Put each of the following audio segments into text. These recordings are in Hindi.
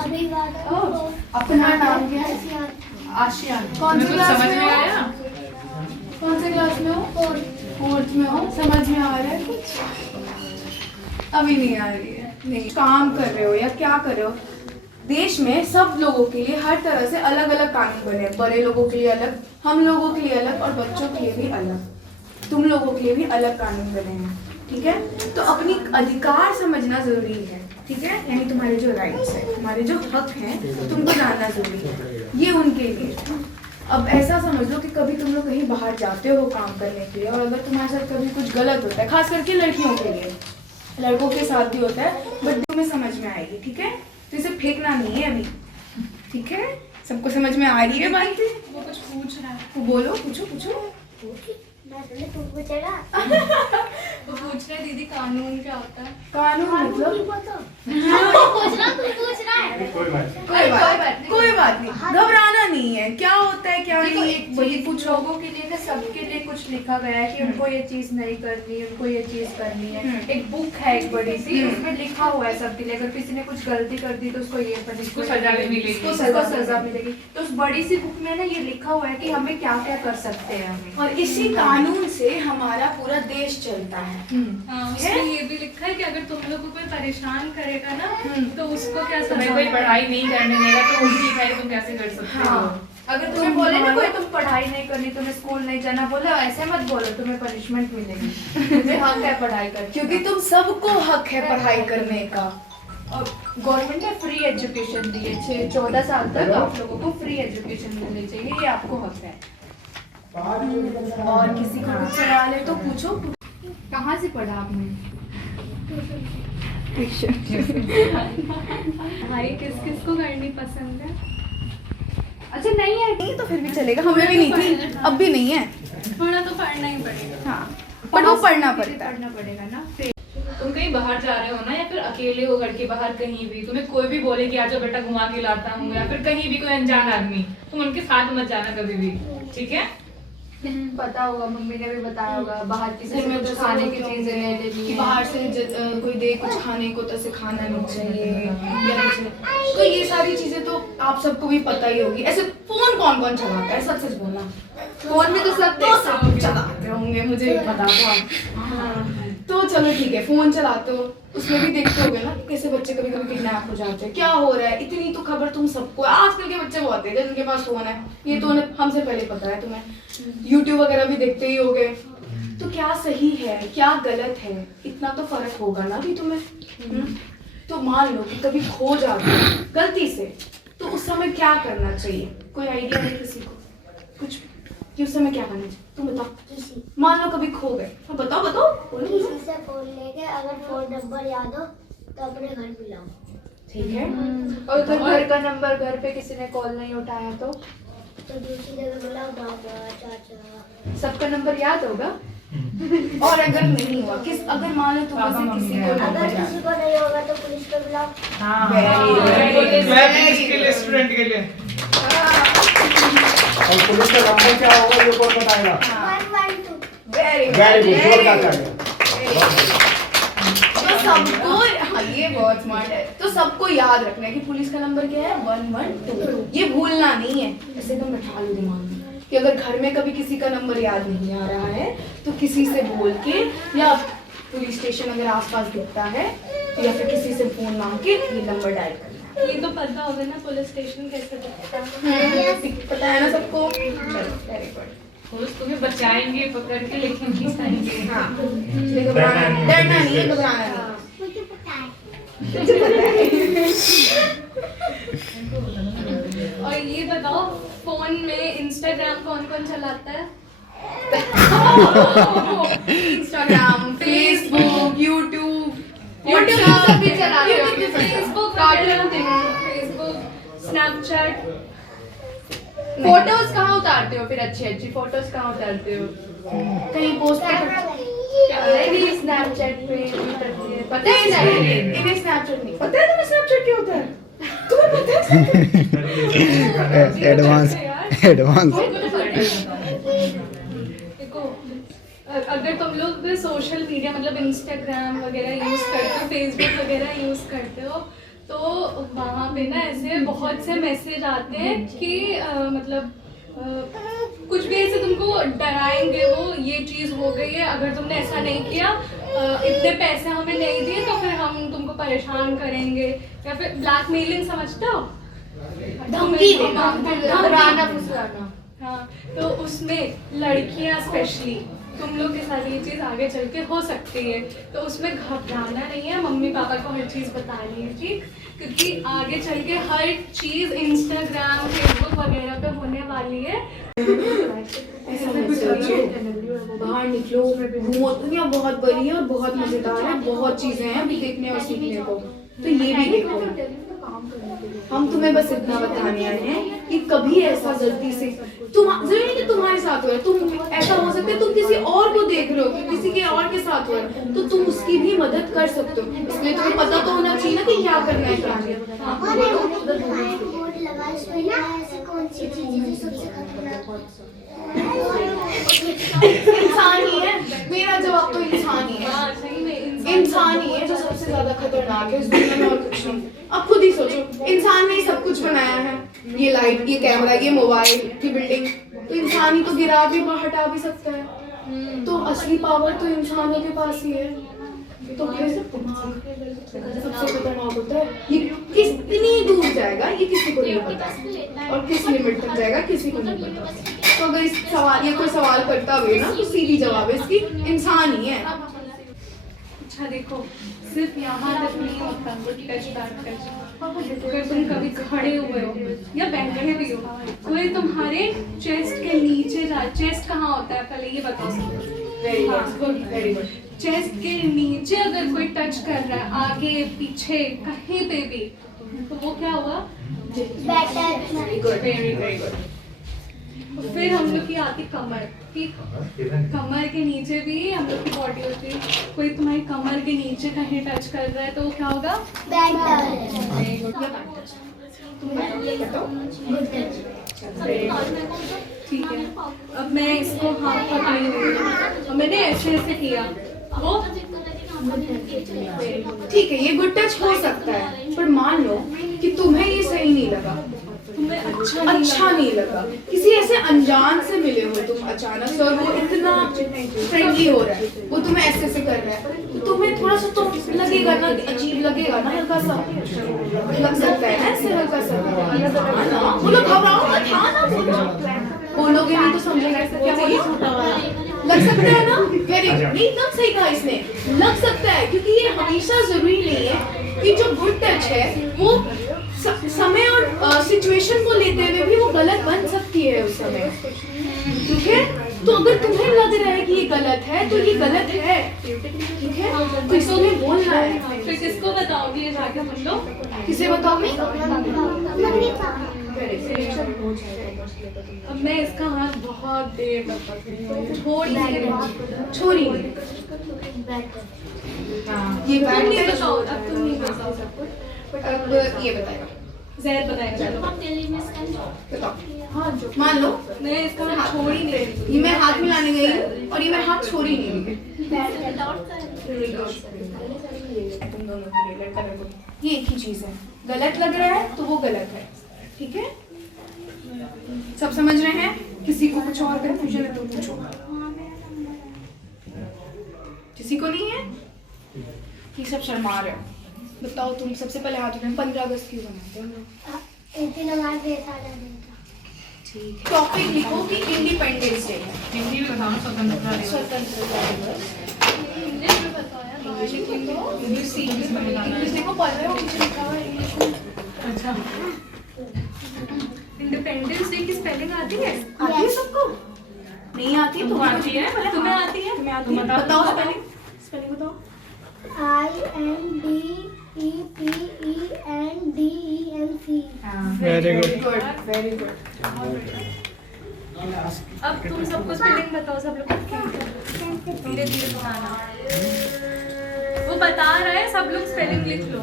अपना नाम क्या है? आशियान। कौन से क्लास में हो? कौन से क्लास में हो? फोर्थ में हो। समझ में आ रहा है कुछ? अभी नहीं आ रही है। नहीं, काम कर रहे हो या क्या कर रहे हो? देश में सब लोगों के लिए हर तरह से अलग अलग कानून बने हैं। बड़े लोगों के लिए अलग, हम लोगों के लिए अलग और बच्चों के लिए भी अलग, तुम लोगों के लिए भी अलग कानून बने हैं। ठीक है, तो अपनी अधिकार समझना जरूरी है। ठीक है, यानी तुम्हारे जो राइट्स है, तुम्हारे जो हक हैं, तुमको जानना जरूरी है। ये उनके लिए। अब ऐसा समझ लो कि कभी तुम लोग कहीं बाहर जाते हो काम करने के लिए और अगर तुम्हारे साथ कभी कुछ गलत होता है, खास करके लड़कियों के लिए, लड़कों के साथ भी होता है, बट तुम्हें समझ में आएगी। ठीक है, तो इसे फेंकना नहीं है अभी। ठीक है, सबको समझ में आ रही है बात? वो कुछ पूछ रहा है। वो बोलो, पूछो पूछो। वो पूछ रहे दीदी कानून क्या होता है? कानून मतलब कोई बात नहीं, घबराना नहीं है। क्या होता है क्या नहीं, वही कुछ लोगों के लिए ना, सबके लिए कुछ लिखा गया है कि उनको ये चीज नहीं करनी, उनको ये चीज करनी है। एक बुक है एक बड़ी सी, उसमें लिखा हुआ है सबके लिए, अगर किसी ने कुछ गलती कर दी तो उसको ये सजा मिलेगी, सजा मिलेगी। तो उस बड़ी सी बुक में ना ये लिखा हुआ है कि हमें क्या क्या कर सकते हैं हमें, और इसी कानून से हमारा पूरा देश चलता है। उसमें ये भी लिखा है कि अगर तुम लोग को कोई परेशान करेगा ना तो उसको क्या सजा, कोई पढ़ाई नहीं करने देगा तो उसकी लिखाई तुम कैसे कर सकते हो? अगर तुम्हें बोले ना कोई तुम पढ़ाई नहीं करनी, तुम्हें स्कूल नहीं जाना, बोले ऐसे मत बोलो, तुम्हें पनिशमेंट मिलेगी। तुम्हें हक है पढ़ाई करने, क्योंकि तुम सबको हक है पढ़ाई करने का। और गवर्नमेंट ने फ्री एजुकेशन दी है, 14 साल तक आप लोगों को फ्री एजुकेशन मिलनी चाहिए, ये आपको हक है। और किसी को कुछ सवाल है तो पूछो। कहाँ से पढ़ा आपने? भाई किस किस को करनी पसंद है? अच्छा नहीं है, नहीं तो फिर भी चलेगा, हमें भी नहीं थी, अब भी नहीं है। थोड़ा तो पढ़ना ही पड़ेगा। हाँ, पर वो पढ़ना पड़ता है। पढ़ना पड़ेगा ना। तुम कहीं बाहर जा रहे हो ना, या फिर अकेले हो घर के बाहर कहीं भी, तुम्हें कोई भी बोले कि आजो बेटा घुमा के लाता हूँ, या फिर कहीं भी कोई अनजान आदमी, तुम उनके साथ मत जाना कभी भी। ठीक है, पता होगा, मम्मी ने भी बताया होगा, बाहर किसी से कुछ खाने की चीजें ले लेनी कि है। बाहर से कोई दे कुछ खाने को तो ऐसे खाना नहीं चाहिए या कुछ नहीं। तो ये सारी चीजें तो आप सबको भी पता ही होगी। ऐसे फोन कौन कौन चलाता है, सच सच बोलना। फोन में तो सब तो सब चलाते होंगे, मुझे भी पता था। हाँ, तो चलो ठीक है, फोन चलाते हो, उसमें भी देखते होगे ना कैसे बच्चे कभी कभी किडनैप हो जाते हैं, क्या हो रहा है। इतनी तो खबर तुम सबको, आजकल के बच्चे बहुत है जिनके पास फोन है, ये तो हमसे पहले पता है तुम्हें। यूट्यूब वगैरह भी देखते ही होगे। तो क्या सही है क्या गलत है, इतना तो फर्क होगा ना भी तुम्हें। तो मान लो कि कभी खो जाते हो गलती से, तो उस समय क्या करना चाहिए? कोई आइडिया है किसी को कुछ कि उस समय क्या करना चाहिए? तुम बताओ। मान लो कभी खो गए, तो बताओ बताओ। किसी से फोन लेके, अगर फोन नंबर याद हो तो अपने घर बुलाओ। ठीक है, और अगर घर का नंबर, घर पे किसी ने कॉल नहीं उठाया तो दूसरी जगह बुलाओ, बाबा चाचा। सबका नंबर याद होगा। और अगर नहीं हुआ अगर मान लो तुम किसी को अगर किसी को नहीं होगा तो पुलिस को बुलाओ। स्टूडेंट के लिए। और पुलिस का नंबर क्या होगा ये कौन बताएगा? 112। वेरी गुड, जोरदार तालियां। तो सबको, हाँ ये बहुत स्मार्ट है। तो सबको याद रखना है कि पुलिस का नंबर क्या है, 112। ये भूलना नहीं है, ऐसे तो बैठा लो दिमाग में कि अगर घर में कभी किसी का नंबर याद नहीं आ रहा है तो किसी से बोल के, या पुलिस स्टेशन अगर आसपास दिखता है या फिर किसी से फोन मांग के ये नंबर डायल करना है। ये तो पता होगा ना पुलिस स्टेशन कैसे दिखता है। पता है ना सबको? चलो वेरी गुड। पुलिस तुम्हें बचाएंगे पकड़ के, लेकिन खिंचाएंगे। हाँ, घबराना डरना नहीं है, घबराना नहीं। मुझे पता है। और ये बताओ, फोन में इंस्टाग्राम कौन कौन चलाता है? इंस्टाग्राम, फेसबुक, यूट्यूब सभी चलाते हो। Facebook, Snapchat. फोटोज कहाँ उतारते हो फिर? अच्छी अच्छी फोटोज कहाँ उतारते हो? कहीं पोस्ट नहीं, स्नैपचैट पे भी करती है, पता है ना? इन्हें स्नैपचैट नहीं पता है। तुम्हें स्नैपचैट क्या होता है? तुम्हें पता है? एडवांस। देखो, अगर तुम लोग सोशल मीडिया मतलब इंस्टाग्राम वगैरह यूज करते हो, फेसबुक वगैरह यूज करते हो, तो वहाँ पे ना ऐसे बहुत से मैसेज आते हैं कि मतलब कुछ भी ऐसे तुमको डराएंगे, वो ये चीज़ हो गई है, अगर तुमने ऐसा नहीं किया, इतने पैसे हमें नहीं दिए तो फिर हम तुमको परेशान करेंगे, या फिर ब्लैकमेलिंग समझते हो, धमकी देना, डराना फुसलाना। हाँ, तो उसमें लड़कियां स्पेशली तुम लोग के साथ ये चीज़ आगे चल के हो सकती है, तो उसमें घबराना नहीं है, मम्मी पापा को हर चीज़ बतानी है, ठीक? क्योंकि आगे चल के हर चीज़ इंस्टाग्राम, फेसबुक वगैरह पे होने वाली है। ऐसा मत सोचो, बाहर निकलो, घूमो, दुनिया बहुत बड़ी है और बहुत मजेदार है, बहुत चीजें हैं अभी देखने और सीखने को, तो ये भी देखो। हम तुम्हें बस इतना बताने आए हैं कि कभी ऐसा गलती से जरूरी नहीं कि तुम्हारे साथ हो, तुम ऐसा हो सकता है तुम किसी और को देख रहे हो कि किसी के और के साथ हो, तो तुम उसकी भी मदद कर सकते हो, इसलिए तुम्हें पता तो होना चाहिए ना कि क्या करना है, क्या नहीं। बोर्ड लगा, इसमें ना ऐसे कौन सी चीज़ है जो सबसे खतरनाक इंसान ही है, मेरा जवाब तो इंसान ही है। हाँ, सही में इंसान ही है जो सबसे ज्यादा खतरनाक है इस दुनिया में, और कुछ नहीं। अब खुद ही सोचो, इंसान ने ही सब कुछ बनाया है, ये लाइट, ये कैमरा, ये मोबाइल, ये बिल्डिंग, तो इंसान ही तो गिरा भी हटा भी सकता है, तो असली पावर तो इंसानों के पास ही है। तो फिर सबसे खतरनाक होता है, ये कितनी दूर जाएगा ये किसी को नहीं पता, और किस लिमिट तक जाएगा किसी को नहीं पता। तो अगर इस सवाल, ये कोई सवाल करता हुए ना, तो सीधी जवाब है इसकी इंसान ही है। अच्छा देखो, सिर्फ यहाँ तक नहीं होता, अगर तुम कभी खड़े हुए हो या बैठे भी हो, कोई तुम्हारे चेस्ट के नीचे चेस्ट कहाँ होता है पहले ये बताओ। Very good. चेस्ट के नीचे अगर कोई टच कर रहा है, आगे पीछे कहीं पे भी, तो वो क्या हुआ? Very good. फिर हम लोग की आती कमर, ठीक? कमर के नीचे भी हम लोग की बॉडी होती है, कोई तुम्हारी कमर के नीचे कहीं टच कर रहा है तो वो क्या होगा? ठीक है, अब मैं इसको हाथ पकड़ी हुई हूँ, मैंने ऐसे ऐसे किया, वो ठीक है, ये गुड टच हो सकता है, पर मान लो कि तुम्हें ये सही नहीं लगा, तुम्हें अच्छा नहीं लगा, किसी ऐसे अनजान से मिले हो तुम अचानक से, और वो इतना फ्रेंडली हो रहा है, वो तुम्हें ऐसे ऐसे कर रहा है, तो तुम्हें थोड़ा सा तो लगेगा ना, अजीब लगेगा ना, हल्का सा लग सकता है ना, ऐसे हल्का सा। बोलो घबराओ मत, हाँ ना बोलोगे नहीं तो समझेगा क्या बोलो, लग सकता है ना। वेरी गुड, नहीं एकदम सही कहा इसने, लग सकता है, क्योंकि ये हमेशा जरूरी नहीं है कि जो गुड टच है वो समय और सिचुएशन को लेते हुए भी वो गलत बन सकती है उस समय, ठीक है? तो अगर तुम्हें लग रहा है कि ये गलत है तो ये गलत है, ठीक है? तो इसको भी बोलना है। फिर किसको बताओगी ये जाके तुम लोग? किसे बताओगे? अब मैं इसका हाथ बहुत देर तक पकड़ी हूँ, छोड़ी ये तुम नहीं बैठ बताओ, अब तुम नहीं बताओ सब कुछ, अब ये बताएगा, जैद बताएगा। चलो बताओ। मान लो मैं इसका हाथ छोड़ ही नहीं रही। ये मैं हाथ मिलाने गई हूँ और ये मैं हाथ छोड़ ही नहीं रही, तुम दोनों के लिए, लड़का लड़का, ये एक ही चीज है, गलत लग रहा है तो वो गलत है, ठीक है? सब समझ रहे हैं? किसी को कुछ और कंफ्यूजन है तो पूछो, किसी को नहीं है? ये सब शर्मा रहे हो, बताओ तुम सबसे पहले हाथ उठाओ। 15 अगस्त क्यों मनाते हैं? ठीक, टॉपिक लिखो कि इंडिपेंडेंस डे है, हिंदी में बताओ, स्वतंत्रता दिवस। स्वतंत्रता दिवस। इंग्लिश में बताया, इंग्लिश देखो, पढ़ रहे हो, पीछे लिखा हुआ है इंग्लिश में। अच्छा, इंडिपेंडेंस डे की स्पेलिंग आती है? आती है सबको? नहीं आती तो तुमको आती है? तुम्हें आती है? तुम्हें आती है? बताओ स्पेलिंग, स्पेलिंग बताओ। INDEPENDENC। Very good. Very good. अब तुम सबको स्पेलिंग बताओ, सब लोग धीरे धीरे बताना। वो बता रहा है, सब लोग स्पेलिंग लिख लो।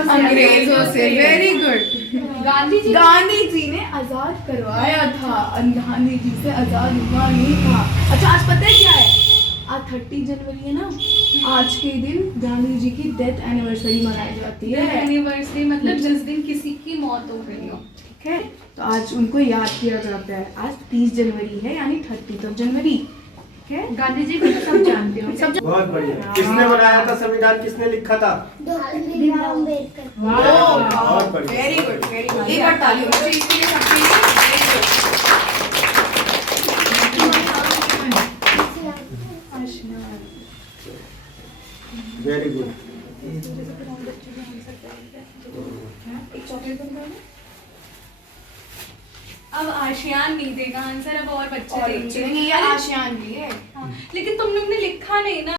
अंग्रेजों से, वेरी गुड। गांधी जी ने आजाद करवाया था, गांधी जी से आजाद हुआ नहीं था। अच्छा आज पता है क्या है, आज 30 जनवरी है ना, आज के दिन गांधी जी की डेथ एनिवर्सरी मनाई जाती है। एनिवर्सरी मतलब जिस दिन किसी की मौत हो गई हो। ठीक है, तो आज उनको याद किया जाता है। आज 30 जनवरी है यानी 30 जनवरी। ठीक है, गांधी जी को तो सब जानते हो। सब बहुत बढ़िया। किसने बनाया था संविधान, किसने लिखा था? डॉक्टर भीमराव अम्बेडकर। बहुत बढ़िया। Very good, very good. एक बार तालियों से इसके लिए सबके लिए वेरी गुड। अब आशियान नहीं देगा आंसर, अब और बच्चे देंगे। ये आशियान भी है। हाँ, लेकिन तुम लोग ने लिखा नहीं ना।